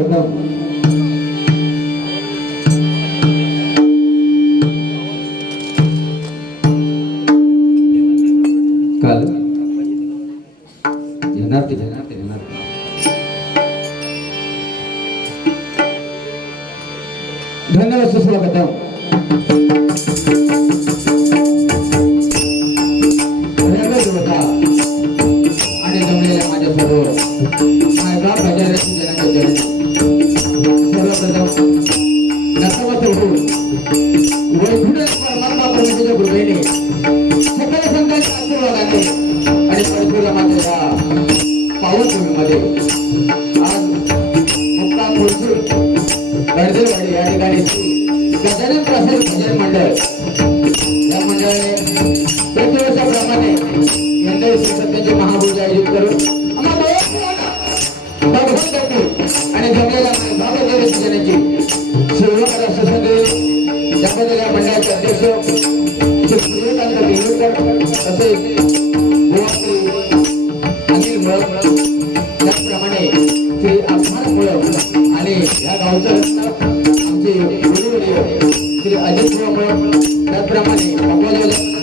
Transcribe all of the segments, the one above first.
सुस्वागतम। काल येणार ते धन्यवाद सुस्वागतम। आणि जमलेल्या माझ्या सर्व मायबाप भजनाची जनाची सर्वप्रथम नतमस्तक होऊन वैकुंठ परमात्मा परमेश्वराच्या कृपेने सकल संतांच्या आशीर्वादाने आणि परशुरामाच्या या पावन भूमीमध्ये आज मुक्काम होऊन गडदेवाडी या ठिकाणी गजानन प्रसाद भजन मंडळ या मंडळाने प्रतिवर्षाप्रमाणे यंदा सत्याचे महापूजा आयोजित करून आणि जमलेल्या बाबाची सेवा करा सदस्य त्यामध्ये या मंडळाचे अध्यक्ष श्री सूर्यकांत बेलूरकर तसेच अनिल मुळक त्याचप्रमाणे श्री आत्मार मुळक आणि या गावचं आमचे गुरुवर्य श्री अजित मुळक त्याचप्रमाणे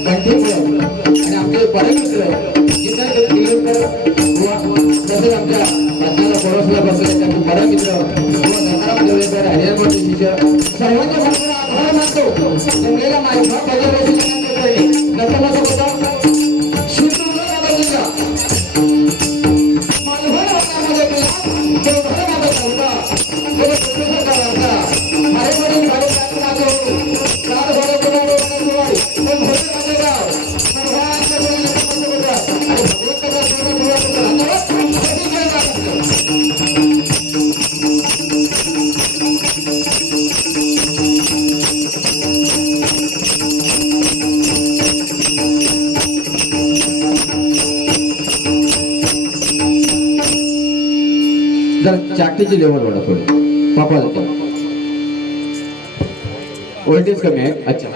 गंठी मुळक आणि आमचे परमित्र जितेंद्र बेलूरकर तसेच आमच्या रत्नाला पोरसला बसले त्यांचे परमित्र गंगाराम देवळेकर हरिहरमठ शिष्य सर्वांच्या भरपूर आभार मानतो। जमलेला माझ्या भजनाची चाकटीची लेवल वाढा थोडी पापा जाते व्होल्टेज कमी आहे। अच्छा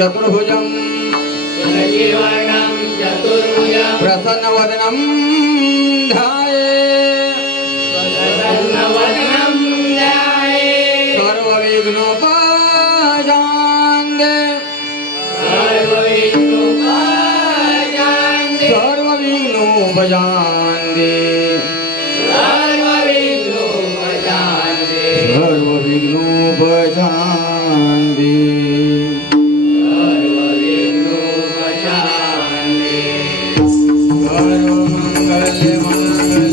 चतुर्भुजं प्रसन्नवदनं ध्याये सर्वविघ्नोपशान्ते सर्वमंगल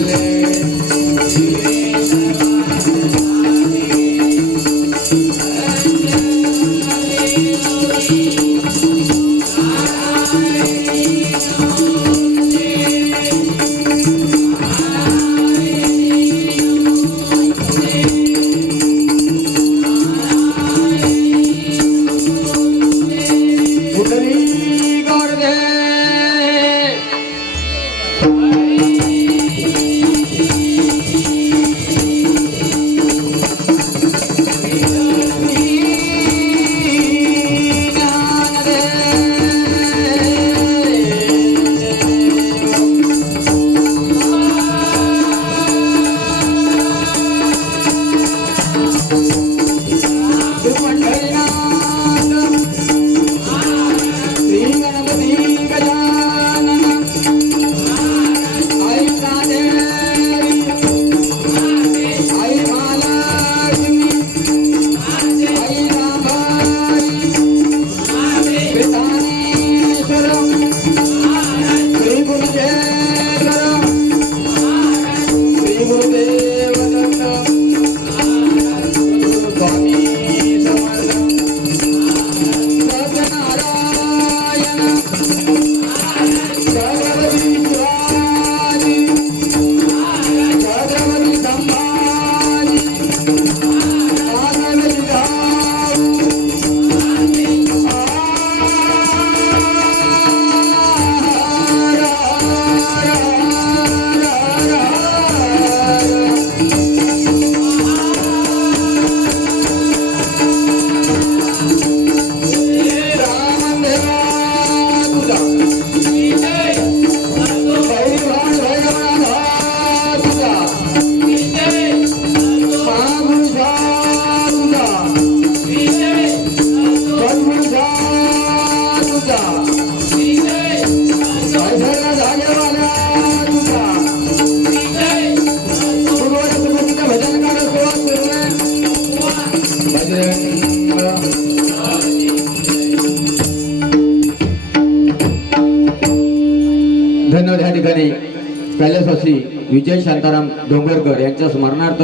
विजय शांताराम डोंगरकर यांच्या स्मरणार्थ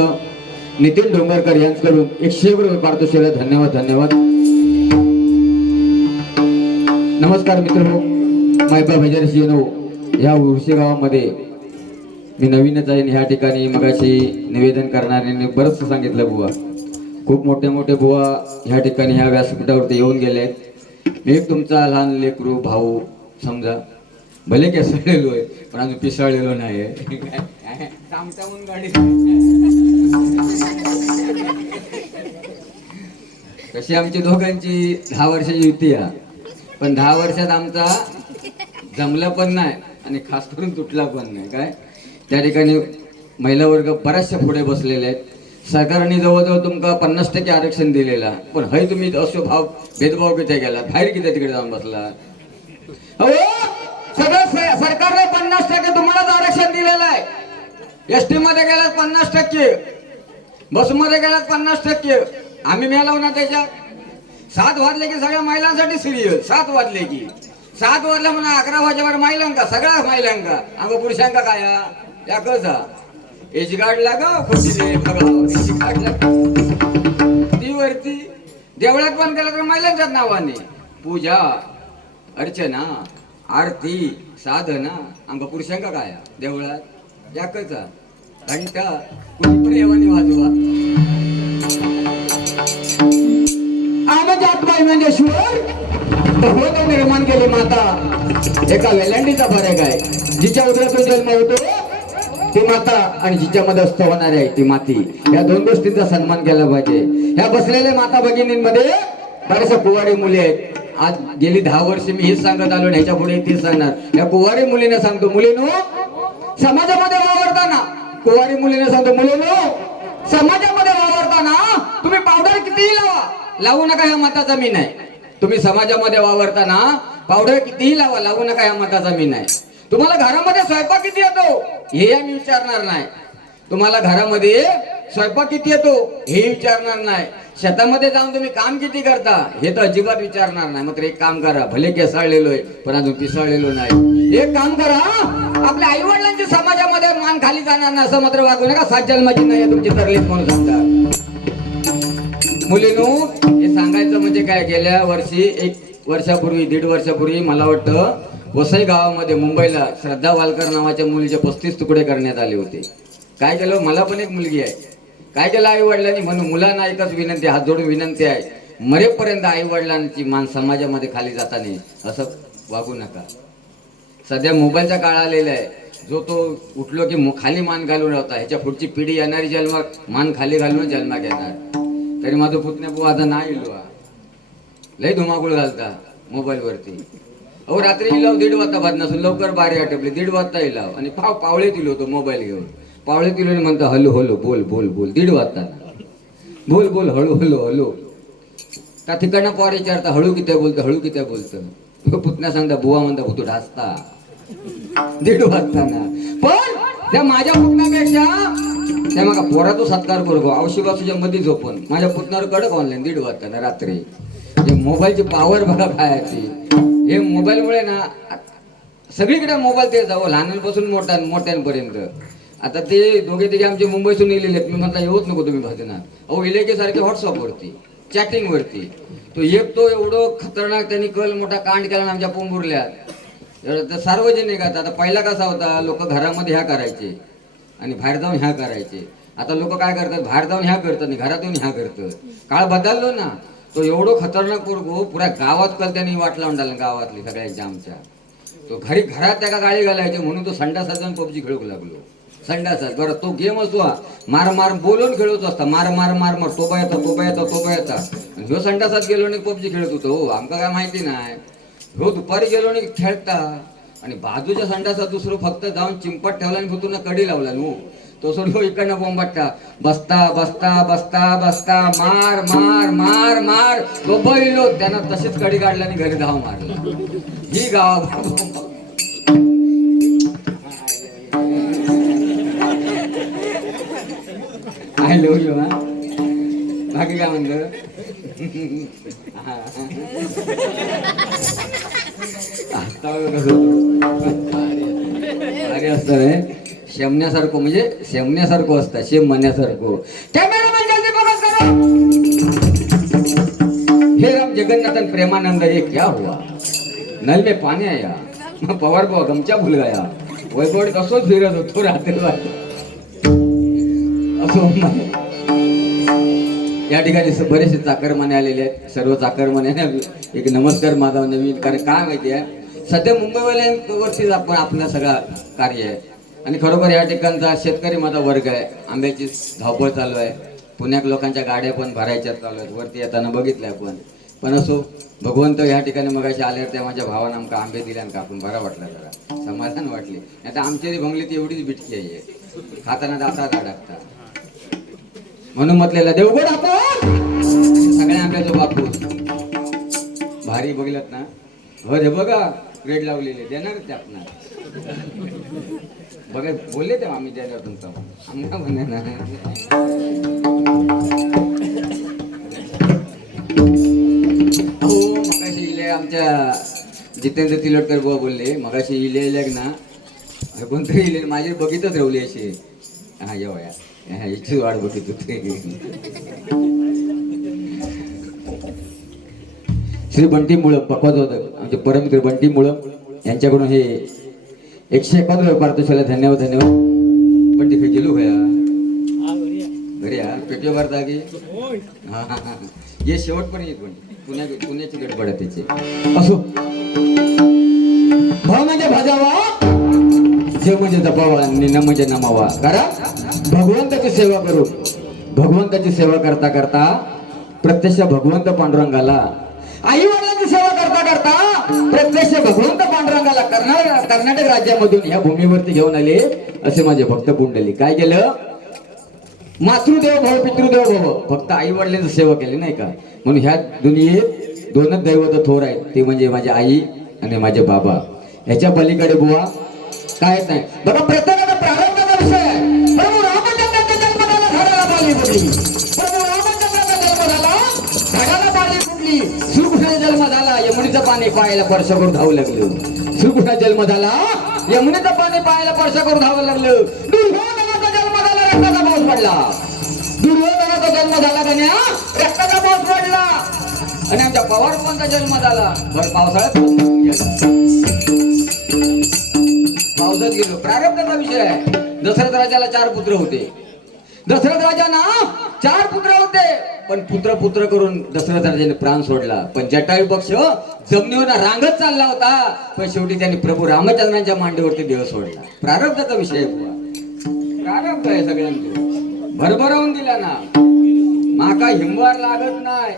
नितीन डोंगरकर यांच्याकडून 101 रुपये पारितोषिक. धन्यवाद धन्यवाद. नमस्कार मित्र, मायबा भजन येनो या उर्शी गावामध्ये मी नवीनच आहे. ह्या ठिकाणी मगाशी निवेदन करणाऱ्यांनी बरंच सांगितलं. बुवा खूप मोठे मोठे बुवा ह्या ठिकाणी ह्या व्यासपीठावरती येऊन गेले. मी एक तुमचा लहान लेकरू भाऊ समजा, भले केसळलेलो आहे पण अजून पिसळलेलो नाही आहे. गाडी कशी आमची दोघांची 10 वर्षाची युती आहे, पण 10 वर्षात आमचा जमला पण नाही आणि खास करून तुटला पण नाही. काय त्या ठिकाणी महिला वर्ग बऱ्याचशा पुढे बसलेले आहेत. सरकारने जवळजवळ तुमका 50% आरक्षण दिलेला, पण हय तुम्ही असो भाव भेदभाव किती गेला, बाहेर किती तिकडे जाऊन बसला. सगळं सरकारने 50% तुम्हालाच आरक्षण दिलेलं आहे. एसटी मध्ये गेलात 50%, बसमध्ये गेलात 50%. आम्ही मिळालो ना त्याच्यात. 7 वाजले की सगळ्या महिलांसाठी सिरियल. 7 वाजले की 7 वाजला म्हणा 11 वाजेवर महिलांका, सगळ्या महिलांका. अंग पुरुषांका काय या कसा एज गार्ड लागा खोटी बघा ती वरती देवळात पण केलं तर महिलांच्याच नावाने पूजा अर्चना आरती साधना. अंग पुरुषांका काय देवळात या कसा घंटा कुणी पण येवानी वाजवा. आम्ही जातबाई म्हणजे शुअर निर्माण केली माता. एका वेलांडीचा फरक आहे. जिच्या उदरातून जन्म होतो ती माता आणि जिच्यामध्ये अस्थ होणारी आहे ती माती. या 2 गोष्टींचा सन्मान केला पाहिजे. ह्या बसलेल्या माता भगिनींमध्ये बऱ्याचशा कुवारी मुली आहेत. आज गेली 10 वर्ष मी हेच सांगत आलो, ह्याच्या पुढे तेच सांगणार. या कुवारी मुलीने सांगतो, मुलीनो समाजामध्ये वावरताना, कुवारी मुलीने सांगतो, मुलीनो समाजामध्ये वावरताना तुम्ही पावडर कितीही लावू नका, ह्या मताचा मी नाही. तुम्ही समाजामध्ये वावरताना पावडर कितीही लावू नका, ह्या मताचा मी नाही. तुम्हाला घरामध्ये स्वयंपाक किती येतो हे आम्ही विचारणार नाही. तुम्हाला घरामध्ये स्वयंपाक किती येतो हे विचारणार नाही. शेतामध्ये जाऊन तुम्ही काम किती करता हे तर अजिबात विचारणार नाही. मात्र एक काम करा, भले केसळलेलो आहे पण अजून पिसळलेलो नाही. एक काम करा, आपल्या आई वडिलांची समाजामध्ये मान खाली जाणार नाही असं मात्र वागू नका. 7 जन्माची नाही तुमची तरलीच म्हणून सांगतात. मुलीनो हे सांगायचं म्हणजे काय, गेल्या वर्षी 1 वर्षापूर्वी 1.5 वर्षापूर्वी मला वाटतं वसई गावामध्ये मुंबईला श्रद्धा वालकर नावाच्या मुलीचे 35 तुकडे करण्यात आले होते. काय केलं, मला पण एक मुलगी आहे. काय केलं आई वडिलांनी, म्हणून मुलांना एकच विनंती, हात जोडून विनंती आहे, मरेपर्यंत आई वडिलांची मान समाजामध्ये खाली जाता नाही असं वागू नका. सध्या मोबाईलचा काळ आलेला आहे. जो तो उठलो की खाली मान घालून राहता. ह्याच्या पुढची पिढी येणारी जन्म मान खाली घालून जन्म घेणार. तरी माझं पुतण्या बुवा आता नाही इलो, लय धुमाकूळ घालता मोबाईल वरती. अहो रात्री इलाव 1:30 वाजता बाद नसून लवकर बारी आटपली 1:30 वाजता इलाव आणि पावळे दिलो होतो मोबाईल घेऊन. पावळे दिलो आणि म्हणतो हलो हलो बोल बोल बोल 1:30 वाजता बोल बोल हळू हलो हलो. त्या ठिकाणं पोर विचारता हळू किती बोलतं, हळू किती बोलतं. पुतण्या सांगता बुवा म्हणता भूतू ढासता 1:30 वाजता ना. पण त्या माझ्या पुतण्यापेक्षा त्या मग पोराचा सत्कार करू औषधाच्या मध्ये झोपून माझ्या पुतण्यावर कडक ऑनलाईन 1:30 वाजता ना रात्री. मोबाईलची पॉवर बघा काय ती. हे मोबाईलमुळे ना सगळीकडे मोबाईल ते जावं, लहानांपासून मोठ्यांपर्यंत. आता ते दोघे तिघे आमचे मुंबईतून इलेले. मी म्हटलं येऊच नको तुम्ही भजनात. अहो इलेके सारखे व्हॉट्सअपवरती चॅटिंग वरती तो एक तो एवढं खतरनाक त्यांनी कल मोठा कांड केला आमच्या पोंबुर्ल्यात. सार्वजनिक आता पहिला कसा होता, लोक घरामध्ये ह्या करायचे आणि बाहेर जाऊन ह्या करायचे. आता लोक काय करतात, बाहेर जाऊन ह्या करतात आणि घरात येऊन ह्या करतात. काळ बदललो ना. तो एवढं खतरनाक पोरगो पुऱ्या गावात कल त्यांनी वाट लावून टाकला, गावातली सगळ्यांच्या आमच्या. तो घरात त्याला गाळी घालायचे म्हणून तो संडासात जाऊन पबजी खेळू लागलो. संडासात बरं तो गेम असतो मार मार बोलून खेळत असता. मार मार मार मार तोबा येता तोबा येता तोबा येता. ह्यो संडासात गेलो आणि पबजी खेळत होतो. हो आमका काय माहिती नाही. ह्यो दुपारी गेलो आणि खेळता आणि बाजूच्या संडासात दुसरं फक्त जाऊन चिंपट ठेवला आणि फुतून कडी लावला. नो तो सोडलो इकडनं बोंबाटा बसता बसता बसता बसता मार मार मार मार तो बैलो त्यानं तशीच कडी काढला आणि घरी धाव मारला. ही गाव आय लव्ह यू. हा बाकी काय म्हणलं अरे असतं रे शेमण्यासारखं म्हणजे शेमण्यासारखं असतं, शेम म्हणण्यासारखं. कॅमेरामॅन जल्दी फोकस करो. हे राम जगन्नाथन प्रेमानंद, ये क्या हुआ? नल में पाणी आया, पवार बुवा गमच्या भूल गया. वैभव कसोच फिरत होतो रात्री असो. या ठिकाणी बरेचसे चाकरमाने आलेले आहेत. सर्व चाकरमान्यांना एक नमस्कार माझा नवीन. कारण काय माहिती आहे, सध्या मुंबईवाल्यांवरतीच आपलं सगळं कार्य आहे. आणि खरोखर या ठिकाणचा शेतकरी माझा वर्ग आहे. आंब्याची धावपळ चालू आहे. पुण्यात लोकांच्या गाड्या पण भरायच्या चालू आहेत. वरती येताना बघितलं आपण. पण असो, भगवंत या ठिकाणी मगाशी आल्यावर त्या माझ्या भावानं आमका आंबे दिले आणि कापून बरा वाटला, जरा समाधान वाटले. आता आमच्या बंगली ती एवढीच बिटकी आहे, खाताना दातात अडकता. म्हणून म्हटलेला देवगड आपण सगळ्या आंब्याचं बापूस भारी बघितलं ना. हो हे बघा ग्रेड लावलेले देणार ते आपणाला बघा. बोलले तेव्हा आम्ही द्यायला तुमचा आमका म्हणे ना. हो मगाशी इले आमच्या जितेंद्र तिलोटकर बुवा बोलले मगाशी इले ना कोणतरी इले माझी बघितच ठेवली अशी. हा येऊ या हिची वाट बघित होते. श्री बंटी मुळं पकवत होतं आमचे परममित्र बंटी मुळं यांच्याकडून हे 151 पारितोषिकाला धन्यवाद धन्यवाद. बंटी काही गेलो भया घरी या पेटीवर भरता की हा हा हा ये शेवट पण येत. पण पुण्याची गडबड आहे त्याची. असो भाव म्हणजे भाजावा, जे म्हणजे जपावा, निना म्हणजे नमावा. कारण भगवंताची सेवा करू. भगवंताची सेवा करता करता प्रत्यक्ष भगवंत पांडुरंगाला, आई वडिलांची सेवा करता करता प्रत्यक्ष भगवंत पांडुरंगाला कर्नाटक राज्यामधून ह्या भूमीवरती घेऊन आले असे माझे भक्त कुंडली. काय केलं? मातृदेव भव पितृदेव भव, फक्त आई वडिलांची सेवा केली नाही का. म्हणून ह्या दुनियेत दोनच दैवत थोर आहेत, ते म्हणजे माझी आई आणि माझे बाबा. ह्याच्या पलीकडे बुवा काय नाही बघा. प्रत्येकाचा प्रारंभाचा विषय आहे. प्रभू रामचंद्राचा जन्म झाला झाडाला पाली फुटली. प्रभू रामचंद्राचा जन्म झाला झाडाला पाली फुटली. श्रीकृष्णाचा जन्म झाला यमुनेचं पाणी पायाला स्पर्श करून धावू लागलं. श्रीकृष्णाचा जन्म झाला यमुनेचं पाणी पायाला स्पर्श करून धावू लागलं. दुर्योधनाचा जन्म झाला रक्ताचा पाऊस पडला. दुर्योधनाचा जन्म झाला कन्या रक्ताचा पाऊस पडला. आणि आमच्या पवारपंचा जन्म झाला भर पावसाळ्यात पावसात गेलो. प्रारब्धाचा विषय आहे. दशरथ राजाला 4 पुत्र होते. दशरथ राजांना 4 पुत्र होते, पण पुत्र करून दशरथ राजाने प्राण सोडला. पण जटायू पक्ष जमिनीवर रांगत चालला होता, पण शेवटी त्यांनी प्रभू रामचंद्रांच्या मांडीवरती देह सोडला. प्रारब्धाचा विषय आहे बुवा. प्रारब्ध आहे सगळ्यांचं. भरभरावून दिला ना. माका हिमवार लागत नाही,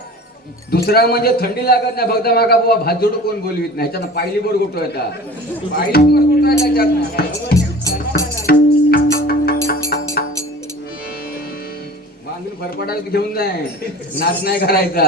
दुसरा म्हणजे थंडी लागत नाही. फक्त माका बुवा भाजोड कोण बोलवीत नाही. ह्याच्यात पायली बोर गोठो येतात. पायली बोर गोठो बांधून फरफडात घेऊन जाय, नाच नाही करायचा.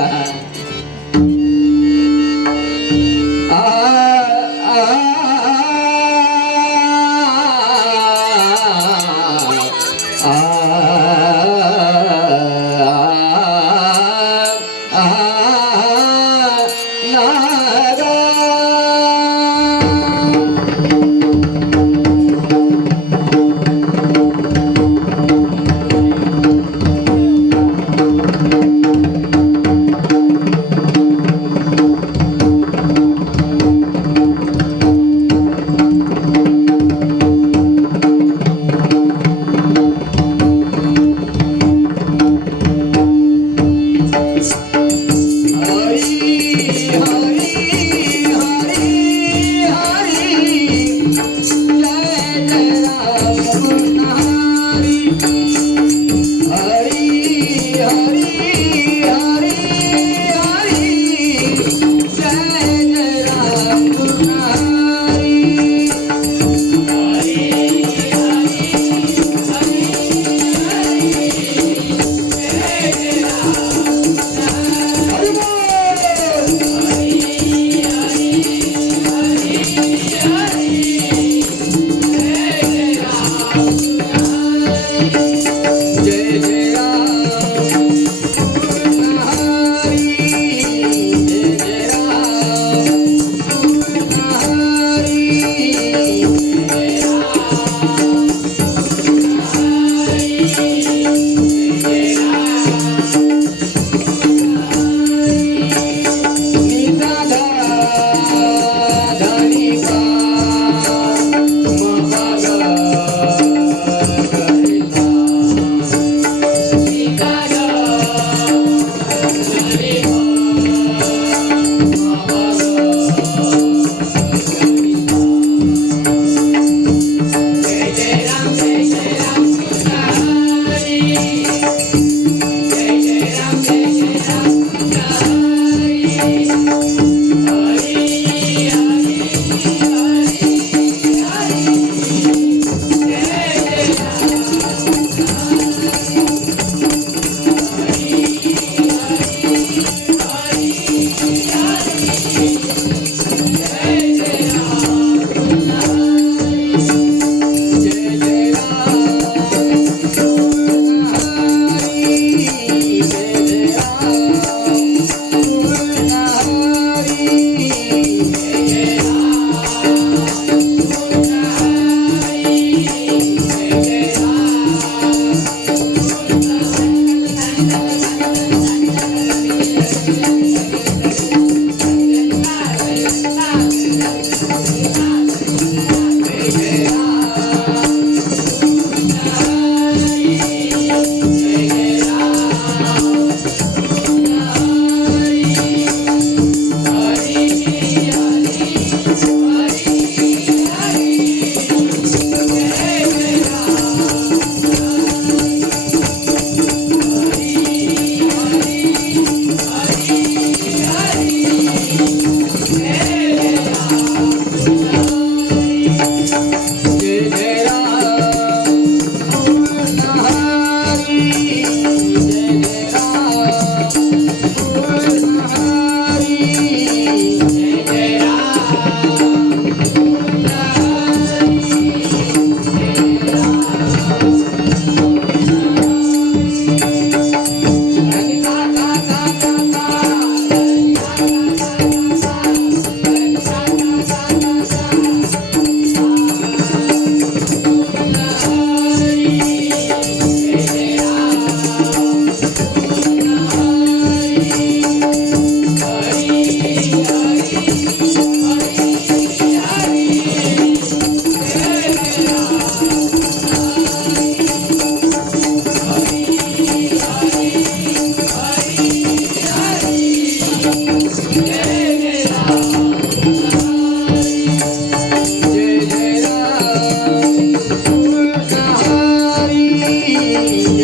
रे